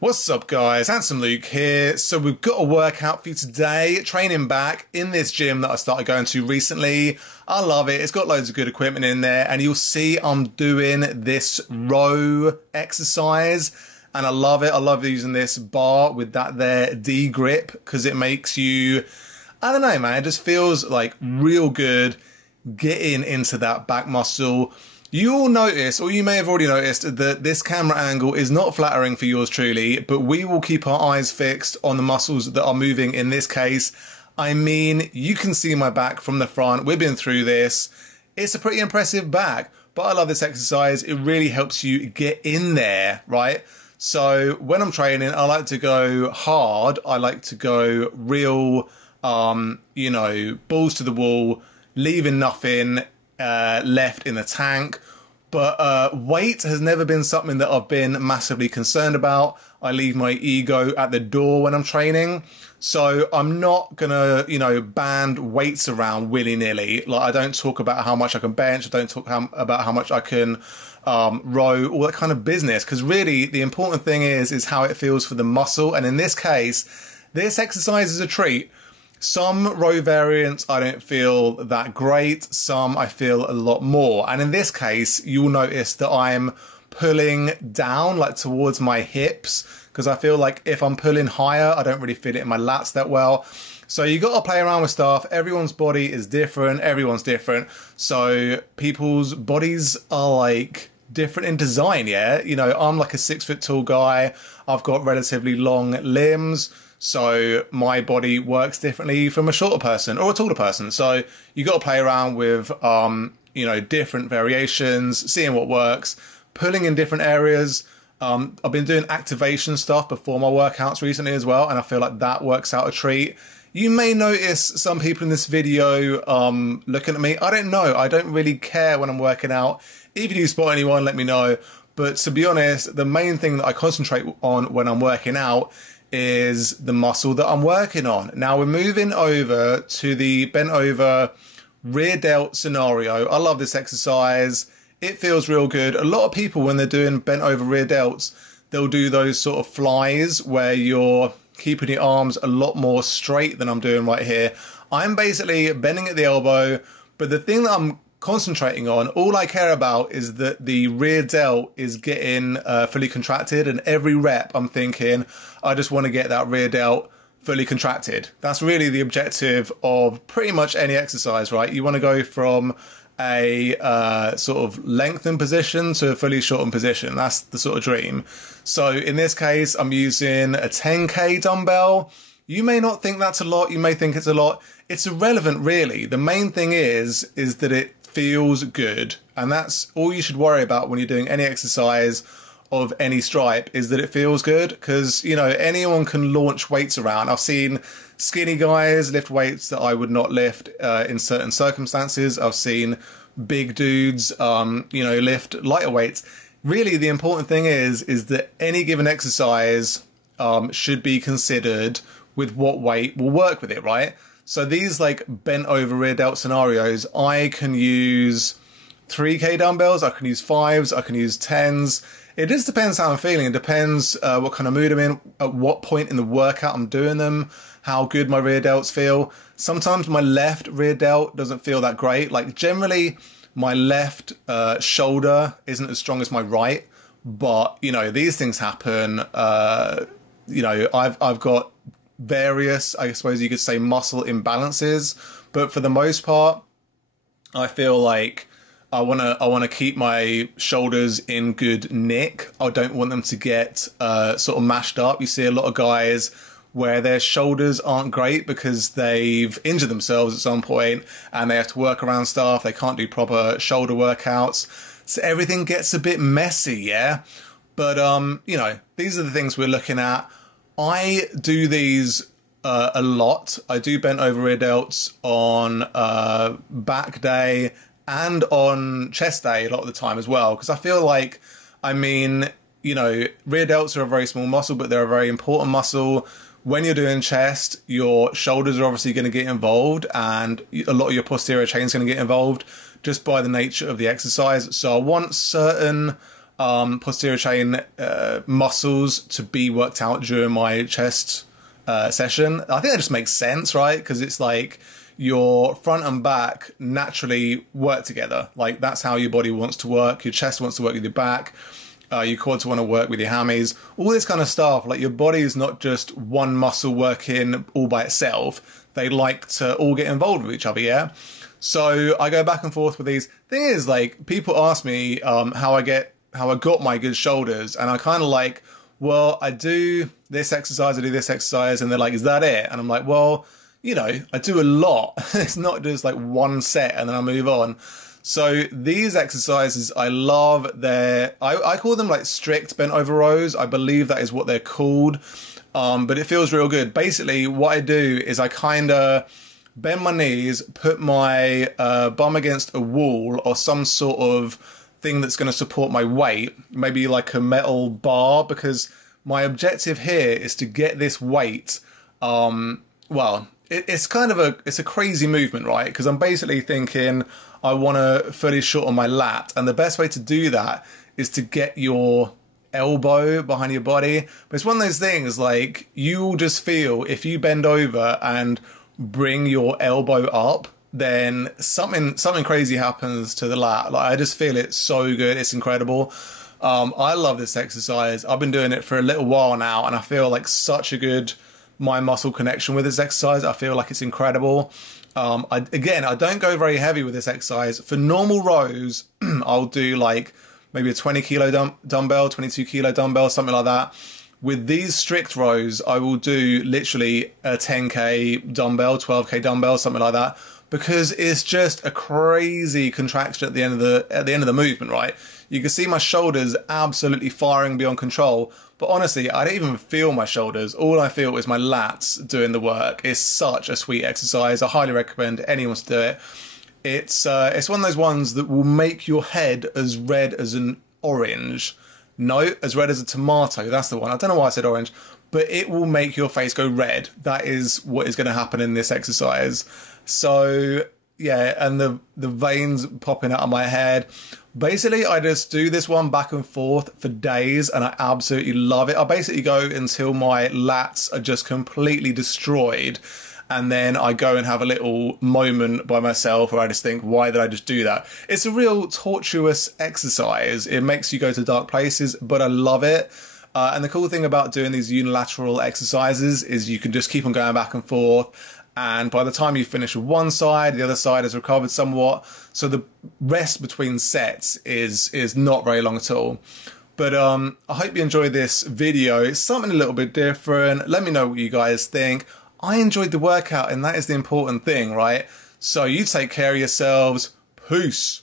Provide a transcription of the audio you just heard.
What's up guys, Handsome Luke here. So we've got a workout for you today, training back in this gym that I started going to recently. I love it, it's got loads of good equipment in there and you'll see I'm doing this row exercise and I love it. I love using this bar with that there D grip because it makes you, I don't know man, it just feels like real good getting into that back muscle. You will notice, or you may have already noticed, that this camera angle is not flattering for yours truly, but we will keep our eyes fixed on the muscles that are moving in this case. I mean, you can see my back from the front. We've been through this. It's a pretty impressive back, but I love this exercise. It really helps you get in there, right? So when I'm training, I like to go hard. I like to go real, you know, balls to the wall, leaving nothing left in the tank. But weight has never been something that I've been massively concerned about. I leave my ego at the door when I'm training, so I'm not gonna, you know, band weights around willy-nilly. Like, I don't talk about how much I can bench, I don't talk about how much I can row, all that kind of business, because really the important thing is how it feels for the muscle. And in this case, this exercise is a treat. Some row variants I don't feel that great, some I feel a lot more. And in this case, you will notice that I'm pulling down, like towards my hips, because I feel like if I'm pulling higher, I don't really feel it in my lats that well. So you got to play around with stuff. Everyone's body is different, everyone's different. So people's bodies are like different in design, yeah? You know, I'm like a 6 foot tall guy. I've got relatively long limbs. So my body works differently from a shorter person or a taller person. So you got to play around with, you know, different variations, seeing what works, pulling in different areas. I've been doing activation stuff before my workouts recently as well, and I feel like that works out a treat. You may notice some people in this video looking at me. I don't know. I don't really care when I'm working out. If you do spot anyone, let me know. But to be honest, the main thing that I concentrate on when I'm working out is the muscle that I'm working on. Now we're moving over to the bent over rear delt scenario. I love this exercise. It feels real good. A lot of people, when they're doing bent over rear delts, they'll do those sort of flies where you're keeping your arms a lot more straight than I'm doing right here. I'm basically bending at the elbow, but the thing that I'm concentrating on, all I care about is that the rear delt is getting fully contracted, and every rep I'm thinking, I just want to get that rear delt fully contracted. That's really the objective of pretty much any exercise, right? You want to go from a sort of lengthened position to a fully shortened position. That's the sort of dream. So in this case, I'm using a 10K dumbbell. You may not think that's a lot, you may think it's a lot. It's irrelevant really. The main thing is that it feels good, and that's all you should worry about when you're doing any exercise of any stripe, is that it feels good, because you know, anyone can launch weights around. I've seen skinny guys lift weights that I would not lift in certain circumstances. I've seen big dudes you know, lift lighter weights. Really the important thing is that any given exercise should be considered with what weight will work with it, right? So these like bent over rear delt scenarios, I can use 3K dumbbells, I can use 5s, I can use 10s. It just depends how I'm feeling. It depends what kind of mood I'm in, at what point in the workout I'm doing them, how good my rear delts feel. Sometimes my left rear delt doesn't feel that great. Like generally my left shoulder isn't as strong as my right, but you know, these things happen. You know, I've got various, I suppose you could say, muscle imbalances, but for the most part I feel like I want to keep my shoulders in good nick. I don't want them to get sort of mashed up. You see a lot of guys where their shoulders aren't great because they've injured themselves at some point and they have to work around stuff. They can't do proper shoulder workouts, so everything gets a bit messy, yeah? But you know, these are the things we're looking at. I do these a lot. I do bent over rear delts on back day and on chest day a lot of the time as well, because I feel like, I mean, you know, rear delts are a very small muscle, but they're a very important muscle. When you're doing chest, your shoulders are obviously going to get involved, and a lot of your posterior chain is going to get involved just by the nature of the exercise. So I want certain posterior chain muscles to be worked out during my chest session. I think that just makes sense, right? Because it's like your front and back naturally work together. Like that's how your body wants to work. Your chest wants to work with your back. Your quads want to work with your hammies. All this kind of stuff. Like your body is not just one muscle working all by itself. They like to all get involved with each other, yeah? So I go back and forth with these. Thing is, like, people ask me how I got my good shoulders, and I kind of like, well, I do this exercise, I do this exercise, and they're like, is that it? And I'm like, well, you know, I do a lot. It's not just like one set and then I move on. So these exercises, I love. I call them like strict bent over rows. I believe that is what they're called. But it feels real good. Basically, what I do is I kind of bend my knees, put my bum against a wall or some sort of thing that's going to support my weight, maybe like a metal bar, because my objective here is to get this weight. Well, it's kind of it's a crazy movement, right? Because I'm basically thinking I want to fully shorten my lat, and the best way to do that is to get your elbow behind your body. But it's one of those things, like, you will just feel if you bend over and bring your elbow up, then something crazy happens to the lat. Like, I just feel it so good. It's incredible. I love this exercise. I've been doing it for a little while now, and I feel like such a good mind muscle connection with this exercise. I feel like it's incredible. I don't go very heavy with this exercise. For normal rows, I'll do like maybe a 20 kilo dumbbell, 22 kilo dumbbell, something like that. With these strict rows, I will do literally a 10k dumbbell, 12k dumbbell, something like that, because it's just a crazy contraction at the end of the movement, right? You can see my shoulders absolutely firing beyond control, but honestly, I don't even feel my shoulders. All I feel is my lats doing the work. It's such a sweet exercise. I highly recommend anyone to do it. It's one of those ones that will make your head as red as an orange. No, as red as a tomato. That's the one. I don't know why I said orange, but it will make your face go red. That is what is going to happen in this exercise. So yeah, and the veins popping out of my head. Basically, I just do this one back and forth for days, and I absolutely love it. I basically go until my lats are just completely destroyed, and then I go and have a little moment by myself where I just think, why did I just do that? It's a real tortuous exercise. It makes you go to dark places, but I love it. And the cool thing about doing these unilateral exercises is you can just keep on going back and forth. And by the time you finish with one side, the other side has recovered somewhat. So the rest between sets is not very long at all. But I hope you enjoyed this video. It's something a little bit different. Let me know what you guys think. I enjoyed the workout, and that is the important thing, right? So you take care of yourselves. Peace.